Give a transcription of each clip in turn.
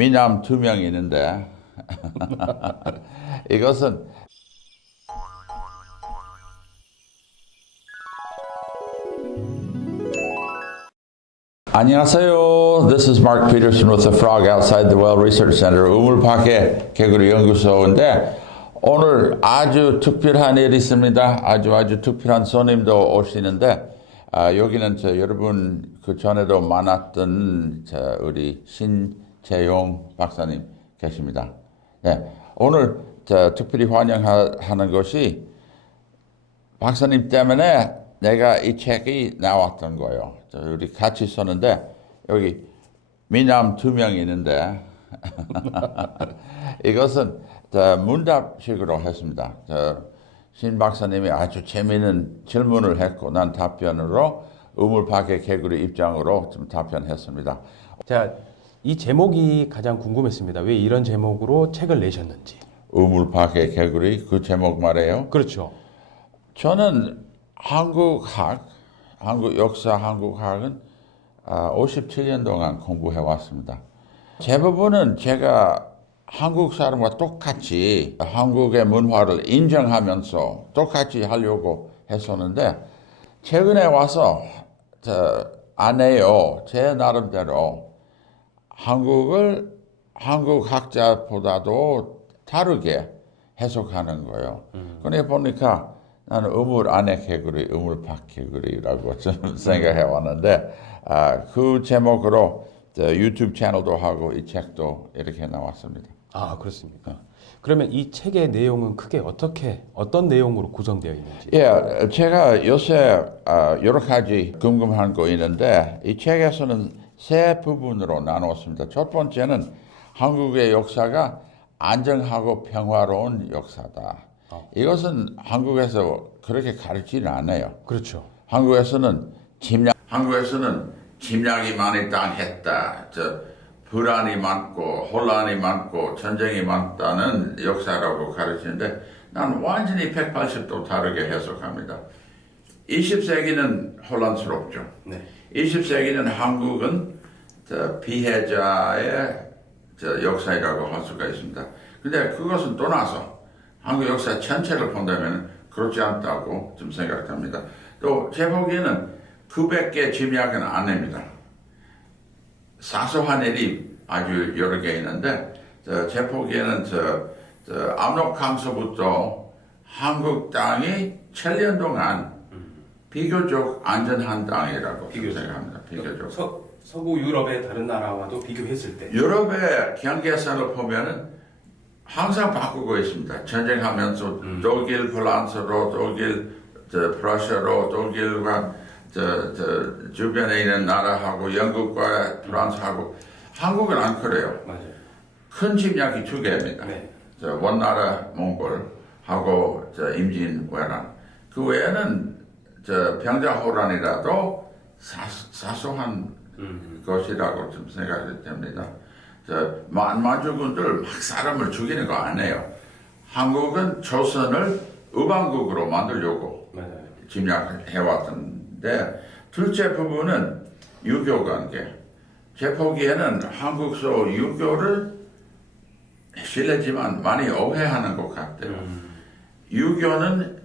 미남 두 명 있는데 이것은 안녕하세요. This is Mark Peterson with the Frog Outside the Well Research Center 우물파괴 개구리 연구소인데 오늘 아주 특별한 일이 있습니다. 아주 아주 특별한 손님도 오시는데 아, 여기는 저 여러분 그 전에도 만났던 저 우리 신 재용 박사님 계십니다. 네, 오늘 저 특별히 환영하는 것이 박사님 때문에 내가 이 책이 나왔던 거예요. 저 우리 같이 썼는데 여기 미남 두 명 있는데 이것은 저 문답식으로 했습니다. 저신 박사님이 아주 재미있는 질문을 했고 난 답변으로 우물파괴 개구리 입장으로 좀 답변했습니다. 자, 이 제목이 가장 궁금했습니다. 왜 이런 제목으로 책을 내셨는지. 우물파괴 개구리 그 제목 말이에요. 그렇죠. 저는 한국학, 한국 역사, 한국학은 아, 57년 동안 공부해 왔습니다. 대부분은 제가 한국 사람과 똑같이 한국의 문화를 인정하면서 똑같이 하려고 했었는데 최근에 와서 저, 안 해요. 제 나름대로 한국을 한국 학자보다도 다르게 해석하는 거예요. 그러니 보니까 나는 우물 안에 개구리, 우물 밖 개구리라고 좀 생각해 왔는데 아, 그 제목으로 저 유튜브 채널도 하고 이 책도 이렇게 나왔습니다. 아, 그렇습니까? 그러면 이 책의 내용은 크게 어떻게 어떤 내용으로 구성되어 있는지. 예, 제가 요새 아, 여러 가지 궁금한 거 있는데 이 책에서는 세 부분으로 나눴습니다. 첫 번째는 한국의 역사가 안정하고 평화로운 역사다. 이것은 한국에서 그렇게 가르치는 않아요. 그렇죠. 한국에서는 침략, 한국에서는 침략이 많이 당했다. 저 불안이 많고 혼란이 많고 전쟁이 많다는 역사라고 가르치는데 난 완전히 180도 다르게 해석합니다. 20세기는 혼란스럽죠. 네. 20세기는 한국은 저 피해자의 저 역사이라고 할 수가 있습니다. 근데 그것은 떠나서 한국 역사 전체를 본다면 그렇지 않다고 좀 생각합니다. 또 제 보기에는 900개 짐작은 아닙니다. 사소한 일이 아주 여러 개 있는데 저, 제 보기에는 저, 저 압록강서부터 한국 땅이 7년 동안 비교적 안전한 땅이라고 비교적. 생각합니다. 비교적. 서, 서구 유럽의 다른 나라와도 비교했을 때. 유럽의 경계선을 보면은 항상 바꾸고 있습니다. 전쟁하면서 독일, 프랑스로, 독일, 저 프러시아로, 독일과 저, 저 주변에 있는 나라하고 영국과 프랑스하고 한국은 안 그래요. 맞아요. 큰 침략이 두 개입니다. 네. 저 원나라 몽골하고 저 임진왜란. 그 외에는 저 병자호란이라도 사, 사소한 음. 것이라고 좀 생각이 됩니다. 저 만마주군들 막 사람을 죽이는 거 아니에요. 한국은 조선을 우방국으로 만들려고 맞아요. 침략해왔던데 둘째 부분은 유교 관계. 제 보기에는 한국서 유교를 실례지만 많이 오해하는 것 같아요. 유교는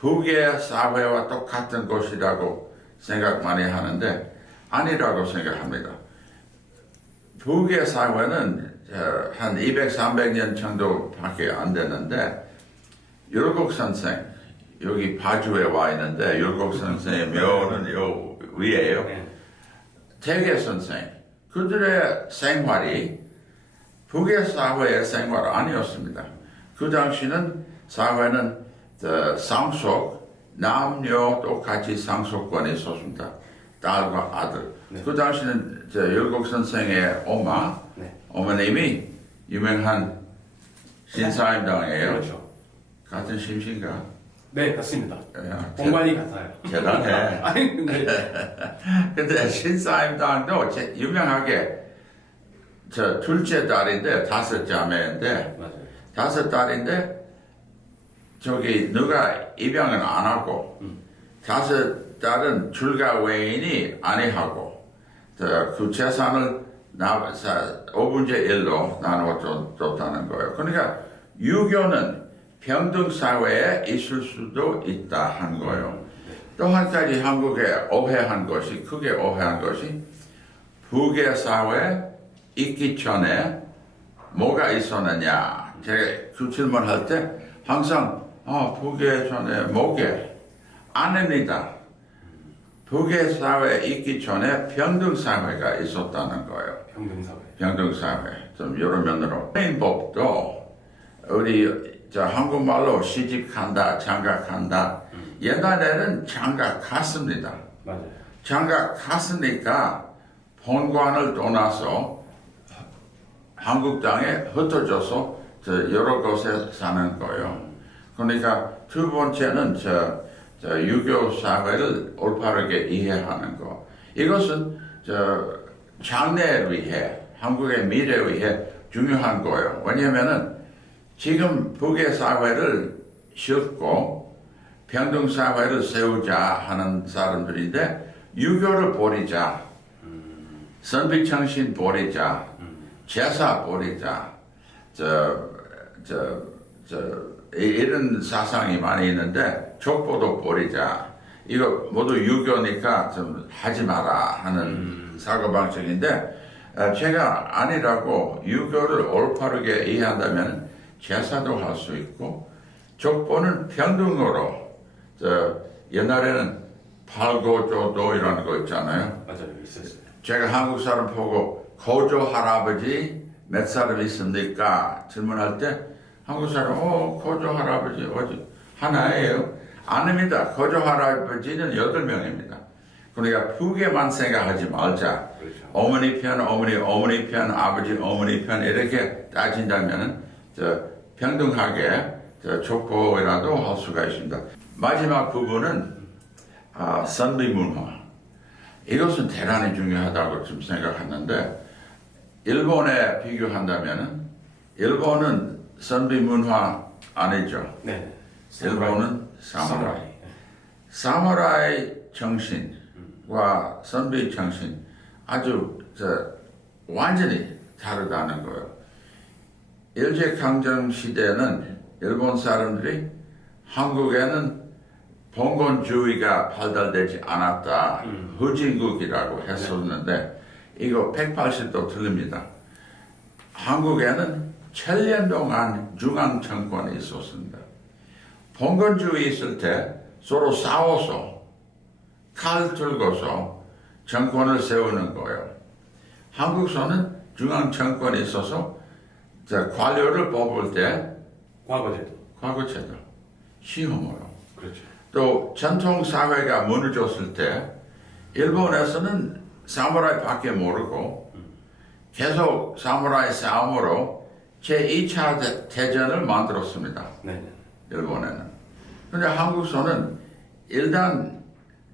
북의 사회와 똑같은 것이라고 생각 많이 하는데 아니라고 생각합니다. 북의 사회는 어, 한 200, 300년 정도밖에 안 됐는데 율곡 선생 여기 바주에 와 있는데 율곡 선생의 묘는 요 위에요. 네. 태계 선생 그들의 생활이 북의 사회의 생활 아니었습니다. 그 당시는 사회는 저 상속 남녀 똑같이 상속권이 있었습니다. 딸과 아들. 그 당시는 저 율곡 선생의 엄마 네. 어머님이 유명한 신사임당이에요. 그렇죠. 같은 심신가? 네, 맞습니다. 야, 공간이 같아요. 대단해. 아니, 근데 근데 신사임당도 제- 유명하게 저 둘째 딸인데 다섯 자매인데 맞아요. 다섯 딸인데 저기 누가 입양을 안 하고 다섯 딸은 출가 외인이 아니하고 저그 재산을 나, 사, 5분의 1로 나누어졌다는 거예요. 그러니까 유교는 평등사회에 있을 수도 있다 한 거예요. 또 한 가지 한국에 오해한 것이, 크게 오해한 것이 북의 사회 있기 전에 뭐가 있었느냐. 제가 그 질문할 때 항상 아, 북의 전에 뭐게? 아닙니다. 북의 사회 있기 전에 평등 사회가 있었다는 거예요. 평등 사회. 평등 사회. 좀 여러 면으로. 법도 우리 저 한국말로 시집 간다, 장가 간다. 옛날에는 장가 갔습니다. 맞아요. 장가 갔으니까 본관을 떠나서 한국 땅에 흩어져서 저 여러 곳에 사는 거예요. 그러니까 두 번째는 저, 저 유교 사회를 올바르게 이해하는 거. 이것은 저 장래를 위해 한국의 미래를 위해 중요한 거예요. 왜냐하면은 지금 북의 사회를 싣고 평등 사회를 세우자 하는 사람들인데 유교를 버리자, 선비 정신 버리자, 제사 버리자, 저, 저, 저, 이- 이런 사상이 많이 있는데 족보도 버리자. 이거 모두 유교니까 좀 하지 마라 하는 사고 방식인데 어, 제가 아니라고 유교를 올바르게 이해한다면 제사도 할 수 있고 족보는 평등으로 저 옛날에는 팔고조도 이런 거 있잖아요. 맞아요. 있었어요. 제가 한국 사람 보고 고조 할아버지 몇 사람 있습니까? 질문할 때 한국 사람 어 고조 할아버지 어디 하나예요? 아닙니다. 고조 할아버지는 여덟 명입니다. 그러니까 북에만 생각하지 말자. 그렇죠. 어머니 편, 어머니, 어머니 편, 아버지, 어머니 편 이렇게 따진다면 저 평등하게 저 족보라도 할 수가 있습니다. 마지막 부분은 아, 선비 문화. 이것은 대단히 중요하다고 좀 생각하는데 일본에 비교한다면은 일본은 선비 문화 아니죠. 네. 일본은 사무라이. 사무라이 정신과 선비 정신 아주 저 완전히 다르다는 거예요. 일제 강점 시대는 일본 사람들이 한국에는 봉건주의가 발달되지 않았다. 후진국이라고 했었는데 이거 180도 틀립니다. 한국에는 7년 동안 중앙 정권이 있었습니다. 봉건주의 있을 때 서로 싸워서 칼 들고서 정권을 세우는 거예요. 한국서는 중앙 정권이 있어서 저 관료를 뽑을 때 과거제도. 과거제도 시험으로 그렇죠. 또 전통 사회가 무너졌을 때 일본에서는 사무라이밖에 모르고 계속 사무라이 싸움으로 제2차 대전을 만들었습니다. 네. 일본에는. 근데 한국서는 일단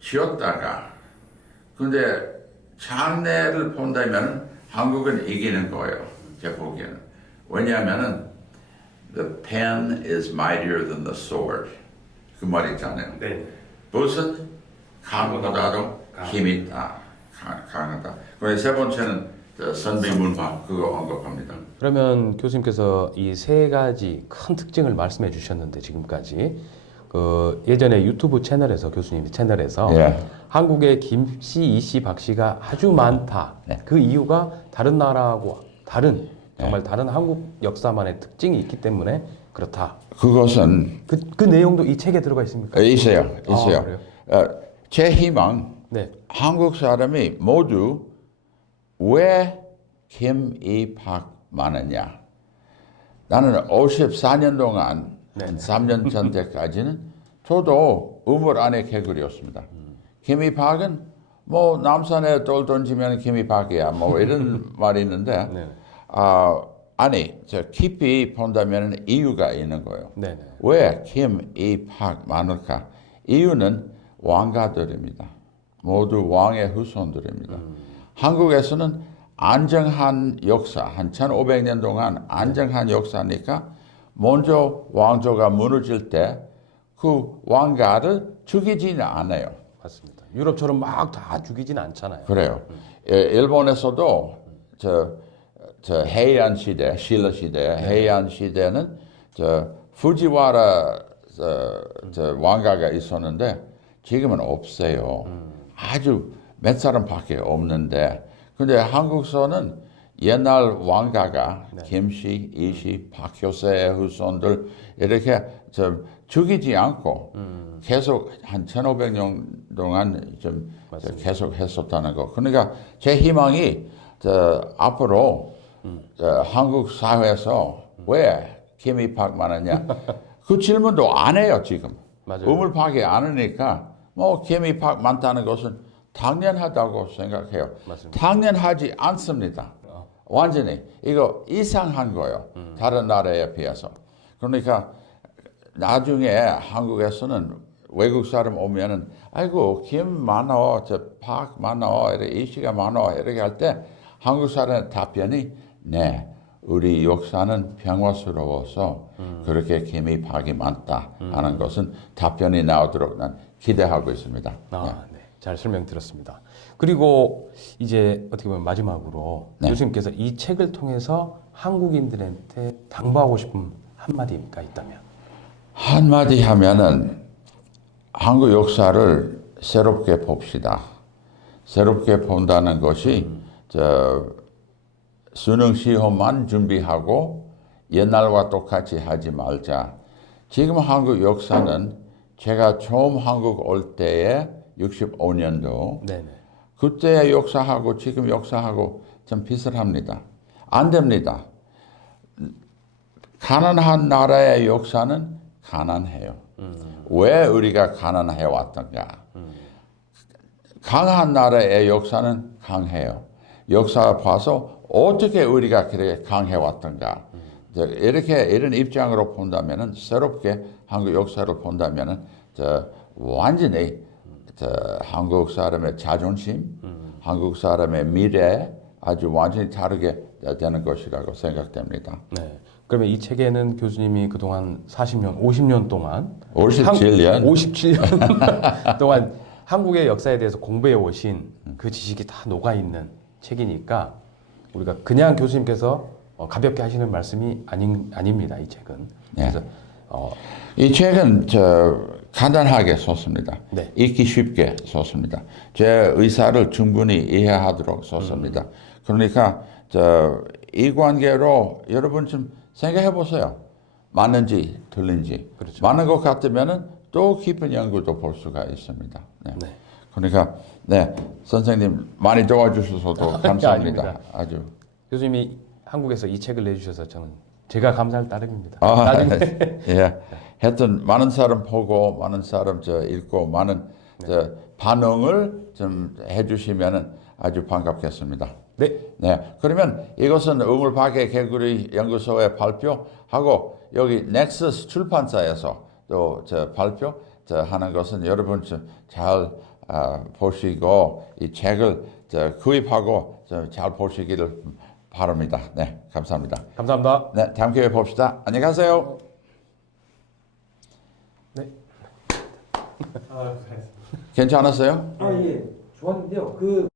지었다가 근데 장래를 본다면 한국은 이기는 거예요. 제 보기에는. 왜냐하면은 the pen is mightier than the sword. 그말 있잖아요. 네. 붓은 강보다도 힘이 있다. 강- 강하다. 그리고 세 번째는 저 선비 문화 그거 언급합니다. 그러면 교수님께서 이 세 가지 큰 특징을 말씀해 주셨는데 지금까지 그 예전에 유튜브 채널에서 교수님 채널에서 예. 한국의 김씨, 이씨, 박씨가 아주 많다. 네. 그 이유가 다른 나라하고 다른 정말 다른 한국 역사만의 특징이 있기 때문에 그렇다. 그것은 그, 그 내용도 이 책에 들어가 있습니까? 있어요. 있어요. 아? 어, 제 희망 네. 한국 사람이 모두 왜 김 이 박 많으냐? 나는 54년 동안 네. 3년 전 때까지는 저도 우물 안에 개구리였습니다. 김이박은 뭐 남산에 돌 던지면 김이박이야 뭐 이런 말이 있는데 네. 아 아니 저 깊이 본다면 이유가 있는 거예요. 네. 네. 왜 김, 이, 박 많을까? 이유는 왕가들입니다. 모두 왕의 후손들입니다. 한국에서는 안정한 역사, 한 1500년 동안 안정한 역사니까 먼저 왕조가 무너질 때 그 왕가를 죽이지는 않아요. 맞습니다. 유럽처럼 막 다 죽이진 않잖아요. 그래요. 예, 일본에서도 저, 저 해안 시대, 신라 시대, 해안 시대는 저 후지와라 저, 저 왕가가 있었는데 지금은 없어요. 아주 몇 사람밖에 없는데 근데 한국서는 옛날 왕가가 김씨, 이씨, 박효세의 후손들 이렇게 좀 죽이지 않고 계속 한 1500년 동안 좀 계속 했었다는 거. 그러니까 제 희망이 저 앞으로 저 한국 사회에서 왜 케미팍만 하냐? 그 질문도 안 해요, 지금. 맞아요. 우물파기 안 하니까 뭐 케미팍 많다는 것은 당연하다고 생각해요. 맞습니다. 당연하지 않습니다. 완전히 이거 이상한 거예요. 다른 나라에 비해서. 그러니까 나중에 한국에서는 외국 사람 오면은 아이고 김 많어, 저팍 많어, 이렇게 이시가 많어 이렇게 할 때 한국 사람의 답변이 네. 우리 역사는 평화스러워서 그렇게 김이 박이 많다 하는 것은 답변이 나오도록 난 기대하고 있습니다. 아, 네. 잘 설명 들었습니다. 그리고 이제 어떻게 보면 마지막으로 네. 교수님께서 이 책을 통해서 한국인들한테 당부하고 싶은 한마디가 있다면 한마디 하면은 한국 역사를 새롭게 봅시다. 새롭게 본다는 것이 저 수능 시험만 준비하고 옛날과 똑같이 하지 말자. 지금 한국 역사는 제가 처음 한국 올 때에 65년도 네네. 그때의 역사하고 지금 역사하고 좀 비슷합니다. 안 됩니다. 가난한 나라의 역사는 가난해요. 왜 우리가 가난해 왔던가? 강한 나라의 역사는 강해요. 역사 봐서 어떻게 우리가 그렇게 강해 왔던가? 저 이렇게 이런 입장으로 본다면은 새롭게 한국 역사를 본다면은 저 완전히 저 한국 사람의 자존심, 한국 사람의 미래 아주 완전히 다르게 되는 것이라고 생각됩니다. 네. 그러면 이 책에는 교수님이 그동안 40년, 50년 동안 57년 57년 동안 한국의 역사에 대해서 공부해 오신 그 지식이 다 녹아 있는 책이니까 우리가 그냥 교수님께서 어, 가볍게 하시는 말씀이 아닌 아닙니다. 이 책은. 네. 그래서 어, 이 책은 저 간단하게 썼습니다. 네. 읽기 쉽게 썼습니다. 제 의사를 충분히 이해하도록 썼습니다. 그러니까 저 이 관계로 여러분 좀 생각해 보세요. 맞는지 틀린지. 그렇죠. 맞는 것 같으면은 또 깊은 연구도 볼 수가 있습니다. 네. 네. 그러니까 네 선생님 많이 도와주셔서도 감사합니다. 아주. 교수님이 한국에서 이 책을 내주셔서 저는 제가 감사할 따름입니다. 아, 나중에 예. 하여튼 많은 사람 보고 많은 사람 저 읽고 많은 저 반응을 좀 해주시면은 아주 반갑겠습니다. 네. 네. 그러면 이것은 우물파괴 개구리 연구소에 발표하고 여기 넥서스 출판사에서 또 저 발표 저 하는 것은 여러분 좀잘 아, 보시고 이 책을 저 구입하고 저 잘 보시기를 바랍니다. 네, 감사합니다. 감사합니다. 네, 다음 기회에 봅시다. 안녕히 가세요. 네. 아, 괜찮았어요? 아 예, 좋았는데요. 그